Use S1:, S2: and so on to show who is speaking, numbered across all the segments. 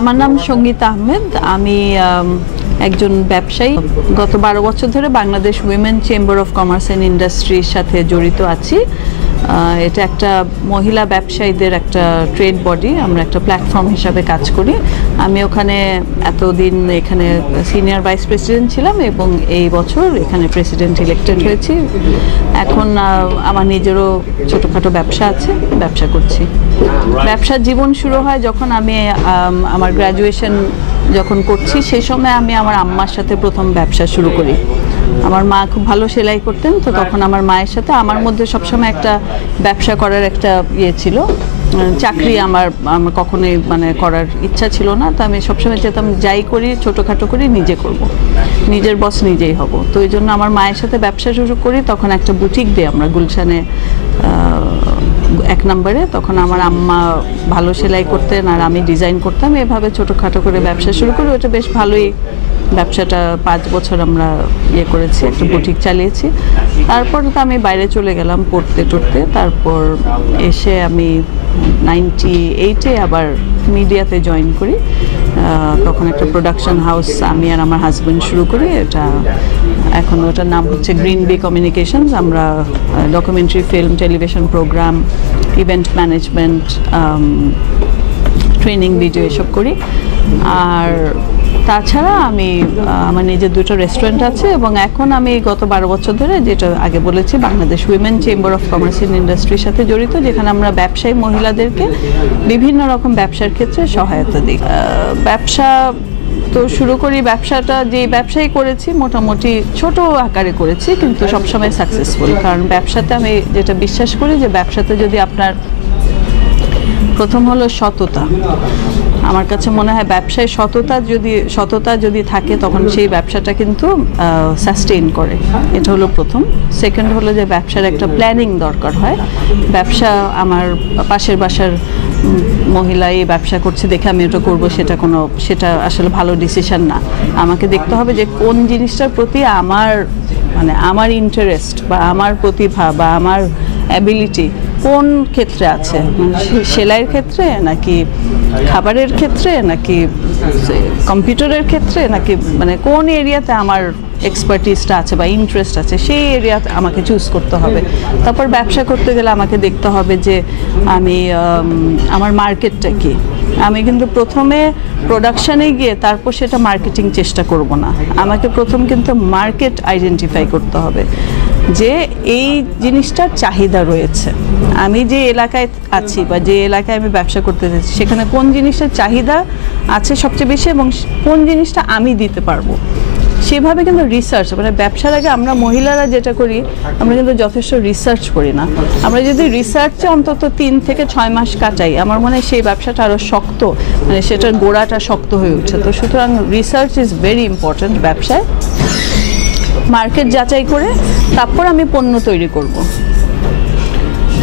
S1: আমার নাম সঙ্গীতা আহমেদ। আমি একজন ব্যবসায়ী। গত বারো বছর ধরে Bangladesh women chamber of commerce and ইন্ডাস্ট্রির সাথে জড়িত আছি। এটা একটা মহিলা ব্যবসায়ীদের একটা ট্রেড বডি আমরা একটা প্ল্যাটফর্ম হিসাবে কাজ করি। আমি ওখানে এতদিন এখানে সিনিয়র ভাইস প্রেসিডেন্ট ছিলাম এবং এই বছর এখানে প্রেসিডেন্ট ইলেক্টেড হয়েছি। এখন আমার নিজেরও ছোটোখাটো ব্যবসা আছে ব্যবসা করছি। ব্যবসার জীবন শুরু হয় যখন আমি আমার গ্র্যাজুয়েশন যখন করছি সেই সময় আমি আমার আম্মার সাথে প্রথম ব্যবসা শুরু করি। আমার মা খুব ভালো সেলাই করতেন তো তখন আমার মায়ের সাথে। আমার মধ্যে সবসময় একটা ব্যবসা করার একটা ইয়ে ছিল। চাকরি আমার আমার কখনোই মানে করার ইচ্ছা ছিল না তো আমি সবসময় চেতাম যাই করি ছোটোখাটো করি নিজে করব। নিজের বস নিজেই হব। তো এই জন্য আমার মায়ের সাথে ব্যবসা শুরু করি তখন একটা বুটিক দিই আমরা গুলশানে এক নম্বরে। তখন আমার আম্মা ভালো সেলাই করতেন আর আমি ডিজাইন করতাম। এভাবে ছোটোখাটো করে ব্যবসা শুরু করি। ওটা বেশ ভালোই ব্যবসাটা পাঁচ বছর আমরা ইয়ে করেছি একটা বুটিক চালিয়েছি। তারপর তো আমি বাইরে চলে গেলাম পড়তে টড়তে। তারপর এসে আমি নাইনটি এইটে আবার মিডিয়াতে জয়েন করি। তখন একটা প্রোডাকশন হাউস আমি আর আমার হাজব্যান্ড শুরু করি। এটা এখন ওটার নাম হচ্ছে গ্রিন বি কমিউনিকেশনস আমরা documentary film television programme event management training video এসব করি। আর তাছাড়া আমি আমার নিজের দুটো রেস্টুরেন্ট আছে এবং এখন আমি গত বারো বছর ধরে যেটা আগে বলেছি, Bangladesh women chamber of commerce in ইন্ডাস্ট্রির সাথে জড়িত, যেখানে আমরা ব্যবসায়ী মহিলাদেরকে বিভিন্ন রকম ব্যবসার ক্ষেত্রে সহায়তা দিই। ব্যবসা তো শুরু করি, ব্যবসাটা যে ব্যবসাই করেছি, মোটামুটি ছোট আকারে করেছি, কিন্তু সবসময় সাকসেসফুল কারণ ব্যবসাতে আমি যেটা বিশ্বাস করি যে ব্যবসাতে যদি আপনার প্রথম হলো সততা আমার কাছে মনে হয় ব্যবসায় সততা যদি সততা যদি থাকে, তখন সেই ব্যবসাটা কিন্তু সাস্টেইন করে। এটা হলো প্রথম। সেকেন্ড হলো যে ব্যবসার একটা প্ল্যানিং দরকার হয়। ব্যবসা আমার পাশের বাসার মহিলা এই ব্যবসা করছে দেখে আমি এটা করব, সেটা কোনো, সেটা আসলে ভালো ডিসিশন না। আমাকে দেখতে হবে যে কোন জিনিসটার প্রতি আমার মানে আমার ইন্টারেস্ট বা আমার প্রতিভা বা আমার অ্যাবিলিটি কোন ক্ষেত্রে আছে? মানে সেলাইয়ের ক্ষেত্রে নাকি খাবারের ক্ষেত্রে নাকি কম্পিউটারের ক্ষেত্রে নাকি মানে কোন এরিয়াতে আমার এক্সপার্টিসটা আছে বা ইন্টারেস্ট আছে সেই এরিয়াতে আমাকে চুজ করতে হবে। তারপর ব্যবসা করতে গেলে আমাকে দেখতে হবে যে আমি আমার মার্কেটটা কি? আমি কিন্তু প্রথমে প্রোডাকশানে গিয়ে তারপর সেটা মার্কেটিং চেষ্টা করব না। আমাকে প্রথম কিন্তু মার্কেট আইডেন্টিফাই করতে হবে যে এই জিনিসটার চাহিদা রয়েছে। আমি যে এলাকায় আছি বা যে এলাকায় আমি ব্যবসা করতে চাইছি, সেখানে কোন জিনিসটার চাহিদা আছে সবচেয়ে বেশি এবং কোন জিনিসটা আমি দিতে পারব? সেভাবে কিন্তু রিসার্চ মানে ব্যবসার আগে আমরা মহিলারা যেটা করি, আমরা কিন্তু যথেষ্ট রিসার্চ করি না। আমরা যদি রিসার্চে অন্তত তিন থেকে ছয় মাস কাটাই, আমার মনে হয় সেই ব্যবসাটা আরও শক্ত মানে সেটার গোড়াটা শক্ত হয়ে উঠছে। তো সুতরাং রিসার্চ ইজ ভেরি ইম্পর্ট্যান্ট ব্যবসায়। মার্কেট যাচাই করে, তারপর আমি পণ্য তৈরি করব।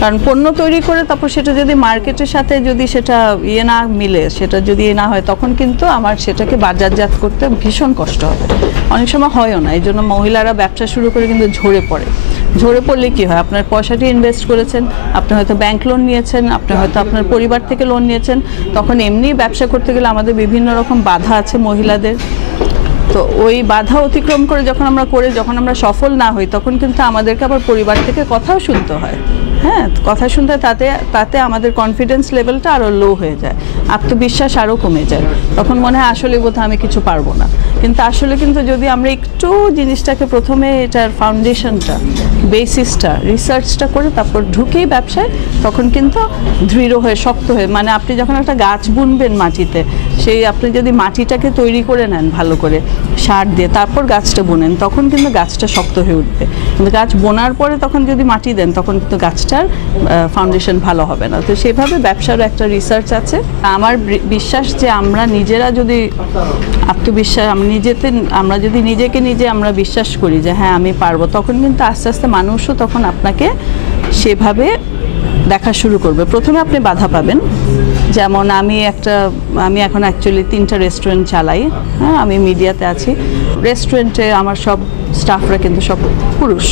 S1: কারণ পণ্য তৈরি করে তারপর সেটা যদি মার্কেটের সাথে যদি সেটা ইয়ে না মিলে, সেটা যদি না হয়, তখন কিন্তু আমার সেটাকে বাজারজাত করতে ভীষণ কষ্ট হবে। অনেক সময় হয়ও না এই জন্য মহিলারা ব্যবসা শুরু করে কিন্তু ঝরে পড়ে। ঝরে পড়লে কি হয়? আপনার পয়সাটি ইনভেস্ট করেছেন, আপনি হয়তো ব্যাংক লোন নিয়েছেন, আপনি হয়তো আপনার পরিবার থেকে লোন নিয়েছেন, তখন এমনি ব্যবসা করতে গেলে আমাদের বিভিন্ন রকম বাধা আছে মহিলাদের। তো ওই বাধা অতিক্রম করে যখন আমরা করে, যখন আমরা সফল না হই, তখন কিন্তু আমাদেরকে আবার পরিবার থেকে কথাও শুনতে হয়। হ্যাঁ কথা শুনতে তাতে তাতে আমাদের কনফিডেন্স লেভেলটা আরও লো হয়ে যায়। আত্মবিশ্বাস আরও কমে যায়। তখন মনে হয় আসলে বোধহয় আমি কিছু পারব না। কিন্তু আসলে কিন্তু যদি আমরা একটু জিনিসটাকে প্রথমে এটার ফাউন্ডেশনটা বেসিসটা রিসার্চটা করে তারপর ঢুকেই ব্যবসায়, তখন কিন্তু দৃঢ় হয়ে, শক্ত হয়ে মানে আপনি যখন একটা গাছ বুনবেন মাটিতে, সেই আপনি যদি মাটিটাকে তৈরি করে নেন ভালো করে, সার দিয়ে তারপর গাছটা বোনেন, তখন কিন্তু গাছটা শক্ত হয়ে উঠবে। কিন্তু গাছ বোনার পরে তখন যদি মাটি দেন, তখন কিন্তু গাছটার ফাউন্ডেশন ভালো হবে না। তো সেভাবে ব্যবসারও একটা রিসার্চ আছে। আমার বিশ্বাস যে আমরা নিজেরা যদি আত্মবিশ্বাস নিজেতে, আমরা যদি নিজেকে নিজে আমরা বিশ্বাস করি যে হ্যাঁ আমি পারব, তখন কিন্তু আস্তে আস্তে মানুষও তখন আপনাকে সেভাবে দেখা শুরু করবে। প্রথমে আপনি বাধা পাবেন। যেমন আমি একটা, আমি এখন অ্যাকচুয়ালি তিনটা রেস্টুরেন্ট চালাই। হ্যাঁ আমি মিডিয়াতে আছি। রেস্টুরেন্টে আমার সব স্টাফরা কিন্তু সব পুরুষ।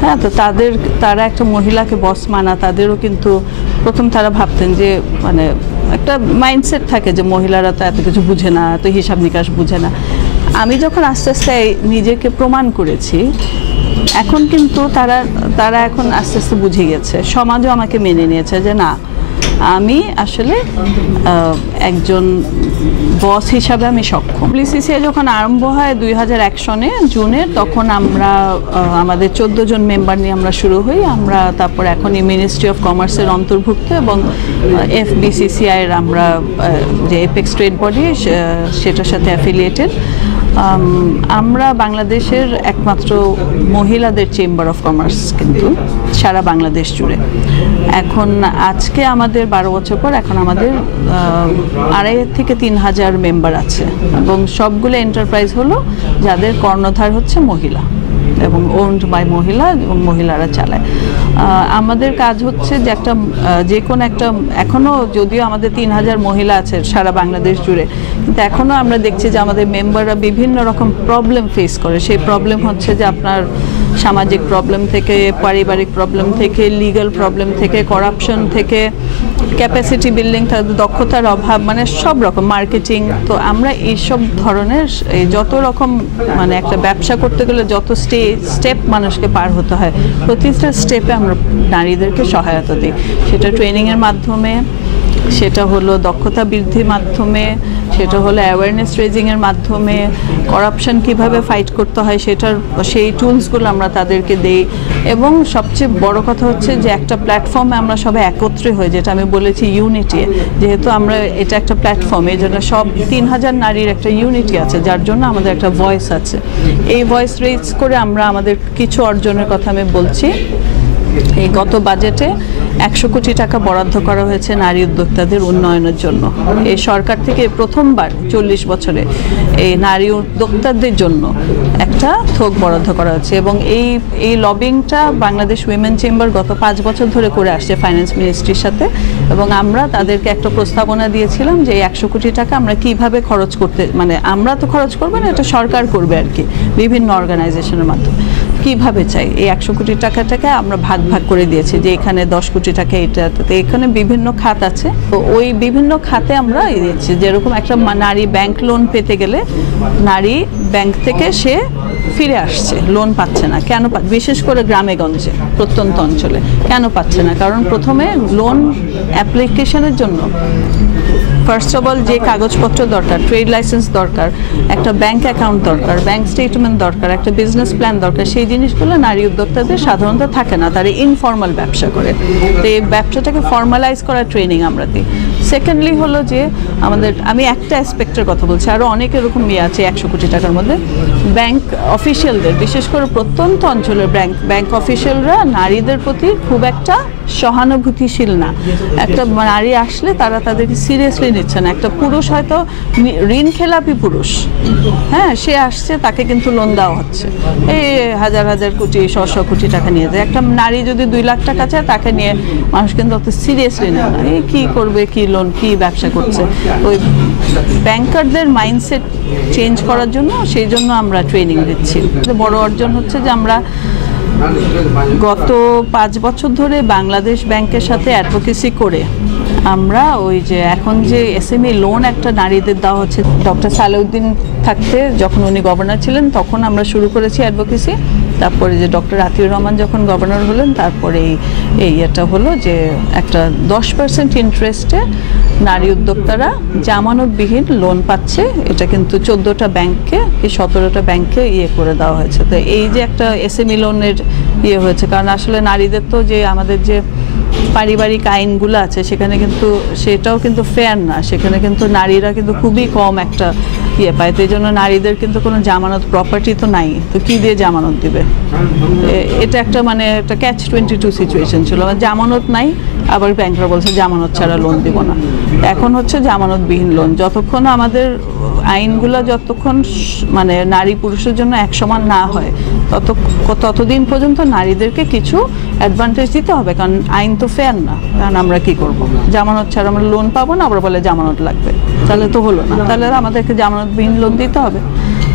S1: হ্যাঁ তো তাদের, তারা একটা মহিলাকে বস মানা, তাদেরও কিন্তু প্রথম তারা ভাবতেন যে মানে একটা মাইন্ডসেট থাকে যে মহিলারা তো এত কিছু বুঝে না, এত হিসাব নিকাশ বুঝে না। আমি যখন আস্তে আস্তে নিজেকে প্রমাণ করেছি এখন কিন্তু তারা তারা এখন আস্তে আস্তে বুঝে গেছে। সমাজও আমাকে মেনে নিয়েছে যে না, আমি আসলে একজন বস হিসাবে আমি সক্ষম। বিসিসিআই যখন আরম্ভ হয় দুই হাজার এক সনে, জুনে, তখন আমরা আমাদের চোদ্দ জন মেম্বার নিয়ে আমরা শুরু হই। আমরা তারপর এখন মিনিস্ট্রি অফ কমার্সের অন্তর্ভুক্ত এবং এফ বিসিসিআইয়ের আমরা যে এপেক্স ট্রেড বডি সেটার সাথে অ্যাফিলিয়েটেড আমরা বাংলাদেশের একমাত্র মহিলাদের চেম্বার অফ কমার্স কিন্তু, সারা বাংলাদেশ জুড়ে। এখন আজকে আমাদের বারো বছর পর এখন আমাদের আড়াই থেকে তিন হাজার মেম্বার আছে। এবং সবগুলো এন্টারপ্রাইজ হলো যাদের কর্ণধার হচ্ছে মহিলা। এবং ওন্ড বাই মহিলা এবং মহিলারা চালায়। আমাদের কাজ হচ্ছে যে একটা যে কোনো একটা এখনও যদিও আমাদের তিন হাজার মহিলা আছে সারা বাংলাদেশ জুড়ে, কিন্তু এখনও আমরা দেখছি যে আমাদের মেম্বাররা বিভিন্ন রকম প্রবলেম ফেস করে। সেই প্রবলেম হচ্ছে যে আপনার সামাজিক প্রবলেম থেকে, পারিবারিক প্রবলেম থেকে লিগ্যাল প্রবলেম থেকে করাপশন থেকে ক্যাপাসিটি বিল্ডিং দক্ষতার অভাব মানে সব রকম মার্কেটিং তো আমরা এইসব ধরনের যত রকম মানে একটা ব্যবসা করতে গেলে যত স্টে স্টেপ মানুষকে পার হতে হয়। প্রতিটা স্টেপে আমরা নারীদেরকে সহায়তা দিই। সেটা ট্রেনিংয়ের মাধ্যমে, সেটা হলো দক্ষতা বৃদ্ধির মাধ্যমে সেটা হলো অ্যাওয়ারনেস রেজিংয়ের মাধ্যমে করাপশন কীভাবে ফাইট করতে হয় সেটার, সেই টুলসগুলো আমরা তাদেরকে দেই। এবং সবচেয়ে বড় কথা হচ্ছে যে একটা প্ল্যাটফর্মে আমরা সবাই একত্রে হই, যেটা আমি বলেছি ইউনিটি যেহেতু আমরা এটা একটা প্ল্যাটফর্ম এই জন্য সব তিন হাজার নারীর একটা ইউনিটি আছে, যার জন্য আমাদের একটা ভয়েস আছে। এই ভয়েস রেজ করে আমরা আমাদের কিছু অর্জনের কথা আমি বলছি। এই গত বাজেটে একশো কোটি টাকা বরাদ্দ করা হয়েছে নারী উদ্যোক্তাদের উন্নয়নের জন্য। এই সরকার থেকে প্রথমবার চল্লিশ বছরে এই নারী উদ্যোক্তাদের জন্য একটা থোক বরাদ্দ করা হয়েছে এবং এই এই লবিংটা বাংলাদেশ উইমেন চেম্বার গত পাঁচ বছর ধরে করে আসছে ফাইন্যান্স মিনিস্ট্রির সাথে এবং আমরা তাদেরকে একটা প্রস্তাবনা দিয়েছিলাম যে এই একশো কোটি টাকা আমরা কীভাবে খরচ করতে মানে আমরা তো খরচ করব না, এটা সরকার করবে আর কি, বিভিন্ন অর্গানাইজেশনের মাধ্যমে। কীভাবে চাই? এই একশো কোটি টাকাটাকে আমরা ভাগ ভাগ করে দিয়েছি যে এখানে দশ কোটি টাকা, এটা তো এখানে বিভিন্ন খাত আছে। তো ওই বিভিন্ন খাতে আমরা দিচ্ছি। যেরকম একটা নারী ব্যাংক লোন পেতে গেলে নারী ব্যাংক থেকে সে ফিরে আসছে, লোন পাচ্ছে না। কেন বিশেষ করে গ্রামে গঞ্জে প্রত্যন্ত অঞ্চলে। কেন পাচ্ছে না? কারণ প্রথমে লোন অ্যাপ্লিকেশনের জন্য ফার্স্ট অফ অল যে কাগজপত্র দরকার ট্রেড লাইসেন্স দরকার, একটা ব্যাংক অ্যাকাউন্ট দরকার ব্যাংক স্টেটমেন্ট দরকার, একটা বিজনেস প্ল্যান দরকার, সেই জিনিসগুলো নারী উদ্যোক্তাদের সাধারণত থাকে না, তারা ইনফর্মাল ব্যবসা করে। তো এই ব্যবসাটাকে ফর্মালাইজ করার ট্রেনিং আমরা দিই। সেকেন্ডলি হলো যে আমাদের, আমি একটা অ্যাসপেক্টের কথা বলছি। আরও অনেক এরকম ইয়ে আছে একশো কোটি টাকার মধ্যে। ব্যাংক অফিসিয়ালদের বিশেষ করে প্রত্যন্ত অঞ্চলের ব্যাংক ব্যাংক অফিসিয়ালরা নারীদের প্রতি খুব একটা সহানুভূতিশীল না। একটা নারী আসলে তারা তাদেরকে সিরিয়াসলি নিচ্ছে না। একটা পুরুষ হয়তো ঋণ খেলাপি পুরুষ। হ্যাঁ সে আসছে, তাকে কিন্তু লোন দেওয়া হচ্ছে। এই হাজার হাজার কোটি শ শ কোটি টাকা নিয়ে যায়। একটা নারী যদি দুই লাখ টাকা চায়, তাকে নিয়ে মানুষ কিন্তু অত সিরিয়াসলি নেয় না। এই কী করবে, কী লোন কী ব্যবসা করছে? ওই ব্যাংকারদের মাইন্ডসেট চেঞ্জ করার জন্য, সেই জন্য আমরা ট্রেনিং দিচ্ছি। বড় অর্জন হচ্ছে যে আমরা গত পাঁচ বছর ধরে বাংলাদেশ ব্যাংকের সাথে অ্যাডভোকেসি করে আমরা ওই যে এখন যে এসএমই লোন একটা নারীদের দেওয়া হচ্ছে, ডক্টর সালেউদ্দিন থাকতে যখন উনি গভর্নর ছিলেন, তখন আমরা শুরু করেছি অ্যাডভোকেসি তারপরে যে ডক্টর আতিউর রহমান যখন গভর্নর হলেন, তারপরে এই এটা হলো যে একটা দশ পার্সেন্ট ইন্টারেস্টে নারী উদ্যোক্তারা জামানতবিহীন লোন পাচ্ছে। এটা কিন্তু চোদ্দোটা ব্যাংককে, কি সতেরোটা ব্যাংকে ইয়ে করে দেওয়া হয়েছে। তো এই যে একটা এসএমই লোনের ইয়ে হয়েছে, কারণ আসলে নারীদের তো যে আমাদের যে পারিবারিক আইনগুলো আছে, সেখানে কিন্তু সেটাও কিন্তু ফেয়ার না। সেখানে কিন্তু নারীরা কিন্তু খুবই কম একটা ইয়ে পায়। তো এই জন্য নারীদের কিন্তু কোনো জামানত প্রপার্টি তো নাই। তো কি দিয়ে জামানত দিবে? এটা একটা মানে একটা ক্যাচ টোয়েন্টি টু সিচুয়েশন ছিল। মানে জামানত নাই আবার ব্যাংকরা বলছে জামানত ছাড়া লোন দিব না। এখন হচ্ছে জামানতবিহীন লোন যতক্ষণ আমাদের আইনগুলো যতক্ষণ মানে নারী পুরুষের জন্য এক সমান না হয়, তত ততদিন পর্যন্ত নারীদেরকে কিছু অ্যাডভান্টেজ দিতে হবে, কারণ আইন তো ফেয়ার না। কারণ আমরা কি করব? জামানত ছাড়া আমরা লোন পাবো না, আবার বলে জামানত লাগবে। তাহলে তো হলো না। তাহলে আমাদেরকে জামানতবিহীন লোন দিতে হবে।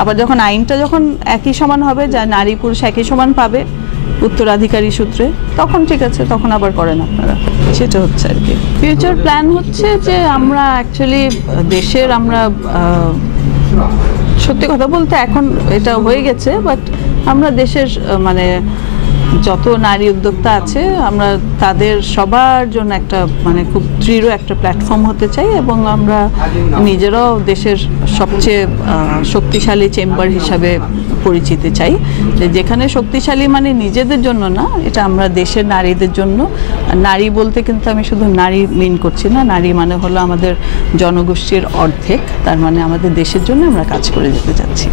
S1: আবার যখন আইনটা যখন একই সমান হবে, যা নারী পুরুষ একই সমান পাবে, উত্তরাধিকারী সূত্রে, তখন ঠিক আছে, তখন আবার করেন আপনারা। সেটা হচ্ছে আর কি। ফিউচার প্ল্যান হচ্ছে যে আমরা অ্যাকচুয়ালি দেশের আমরা সত্যি কথা বলতে এখন এটা হয়ে গেছে বাট আমরা দেশের মানে যত নারী উদ্যোক্তা আছে, আমরা তাদের সবার জন্য একটা মানে খুব দৃঢ় একটা প্ল্যাটফর্ম হতে চাই এবং আমরা নিজেরাও দেশের সবচেয়ে শক্তিশালী চেম্বার হিসাবে পরিচিতি চাই। যে যেখানে শক্তিশালী মানে নিজেদের জন্য না, এটা আমরা দেশের নারীদের জন্য। নারী বলতে কিন্তু আমি শুধু নারী মিন করছি না, নারী মানে হলো আমাদের জনগোষ্ঠীর অর্ধেক। তার মানে আমাদের দেশের জন্য আমরা কাজ করে যেতে চাচ্ছি।